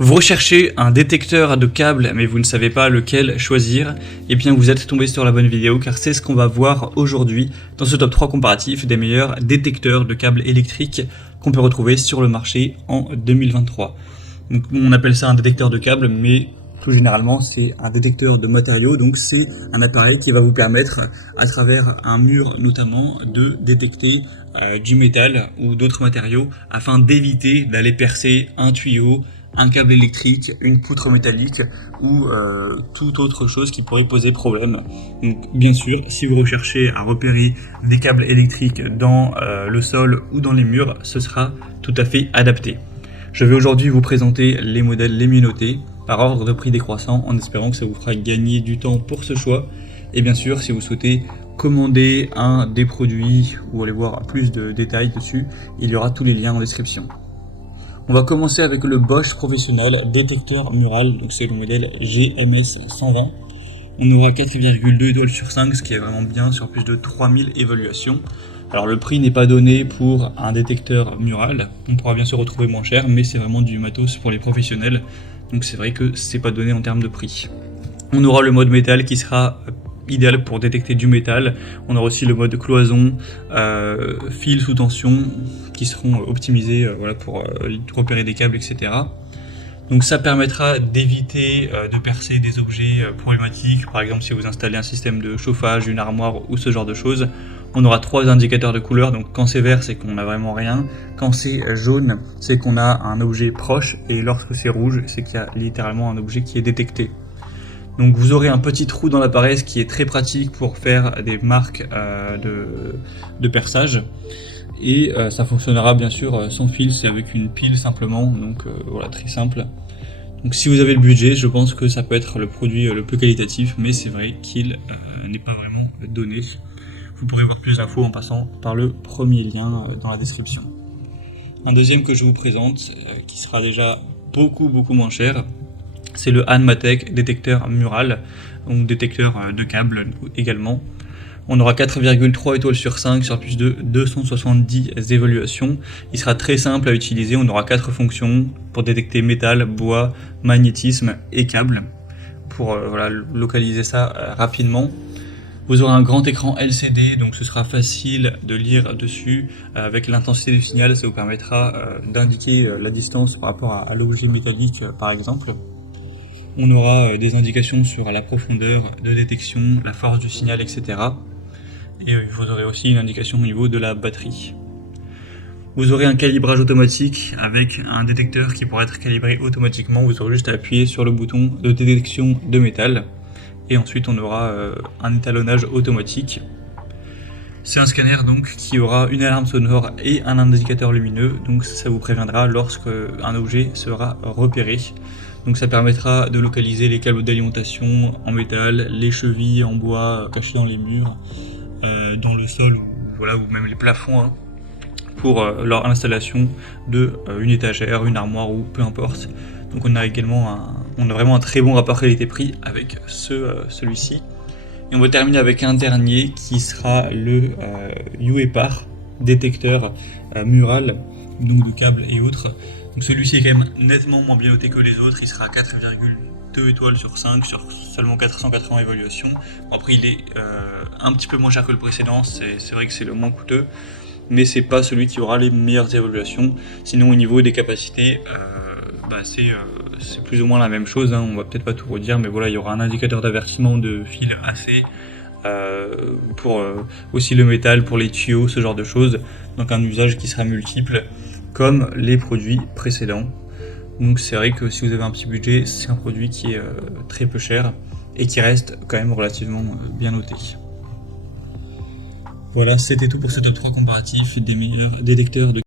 Vous recherchez un détecteur de câbles mais vous ne savez pas lequel choisir, eh bien vous êtes tombé sur la bonne vidéo car c'est ce qu'on va voir aujourd'hui dans ce top 3 comparatif des meilleurs détecteurs de câbles électriques qu'on peut retrouver sur le marché en 2023. Donc, on appelle ça un détecteur de câbles mais plus généralement c'est un détecteur de matériaux, donc c'est un appareil qui va vous permettre à travers un mur notamment de détecter du métal ou d'autres matériaux afin d'éviter d'aller percer un tuyau, un câble électrique, une poutre métallique ou toute autre chose qui pourrait poser problème. Donc bien sûr, si vous recherchez à repérer des câbles électriques dans le sol ou dans les murs, ce sera tout à fait adapté. Je vais aujourd'hui vous présenter les modèles les mieux notés par ordre de prix décroissant en espérant que ça vous fera gagner du temps pour ce choix. Et bien sûr, si vous souhaitez commander un des produits ou aller voir plus de détails dessus, il y aura tous les liens en description. On va commencer avec le Bosch Professionnel détecteur mural, donc c'est le modèle GMS 120. On aura 4,2 étoiles sur 5, ce qui est vraiment bien sur plus de 3000 évaluations. Alors le prix n'est pas donné pour un détecteur mural, on pourra bien sûr retrouver moins cher, mais c'est vraiment du matos pour les professionnels, donc c'est vrai que c'est pas donné en termes de prix. On aura le mode métal qui sera idéal pour détecter du métal. On aura aussi le mode cloison, fil sous tension qui seront optimisés pour repérer des câbles, etc. Donc ça permettra d'éviter de percer des objets problématiques, par exemple si vous installez un système de chauffage, une armoire ou ce genre de choses. On aura 3 indicateurs de couleur, donc quand c'est vert c'est qu'on n'a vraiment rien, quand c'est jaune c'est qu'on a un objet proche, et lorsque c'est rouge c'est qu'il y a littéralement un objet qui est détecté. Donc vous aurez un petit trou dans l'appareil, ce qui est très pratique pour faire des marques de perçage. Et ça fonctionnera bien sûr sans fil, c'est avec une pile simplement, donc voilà, très simple. Donc si vous avez le budget, je pense que ça peut être le produit le plus qualitatif, mais c'est vrai qu'il n'est pas vraiment donné. Vous pourrez voir plus d'infos en passant par le premier lien dans la description. Un deuxième que je vous présente, qui sera déjà beaucoup moins cher, c'est le Hanmatech détecteur mural, ou détecteur de câbles également. On aura 4,3 étoiles sur 5 sur plus de 270 évaluations. Il sera très simple à utiliser, on aura 4 fonctions pour détecter métal, bois, magnétisme et câbles, pour localiser ça rapidement. Vous aurez un grand écran LCD, donc ce sera facile de lire dessus. Avec l'intensité du signal, ça vous permettra d'indiquer la distance par rapport à l'objet métallique par exemple. On aura des indications sur la profondeur de détection, la force du signal, etc. Et vous aurez aussi une indication au niveau de la batterie. Vous aurez un calibrage automatique avec un détecteur qui pourra être calibré automatiquement. Vous aurez juste à appuyer sur le bouton de détection de métal. Et ensuite on aura un étalonnage automatique. C'est un scanner donc qui aura une alarme sonore et un indicateur lumineux, donc ça vous préviendra lorsque un objet sera repéré. Donc ça permettra de localiser les câbles d'alimentation en métal, les chevilles en bois cachées dans les murs, dans le sol ou même les plafonds, pour leur installation de une étagère, une armoire ou peu importe. Donc on a également vraiment un très bon rapport qualité-prix avec celui-ci. Et on va terminer avec un dernier qui sera le UEPAR détecteur mural, donc de câbles et autres. Donc celui-ci est quand même nettement moins bien noté que les autres, il sera à 4,2 étoiles sur 5 sur seulement 480 évaluations. Bon, après il est un petit peu moins cher que le précédent, c'est vrai que c'est le moins coûteux, mais c'est pas celui qui aura les meilleures évaluations. Sinon au niveau des capacités, c'est plus ou moins la même chose, on va peut-être pas tout redire, mais voilà, il y aura un indicateur d'avertissement de fil AC, pour aussi le métal, pour les tuyaux, ce genre de choses, donc un usage qui sera multiple comme les produits précédents. Donc c'est vrai que si vous avez un petit budget, c'est un produit qui est très peu cher et qui reste quand même relativement bien noté. Voilà, c'était tout pour ce top 3 comparatif des meilleurs détecteurs de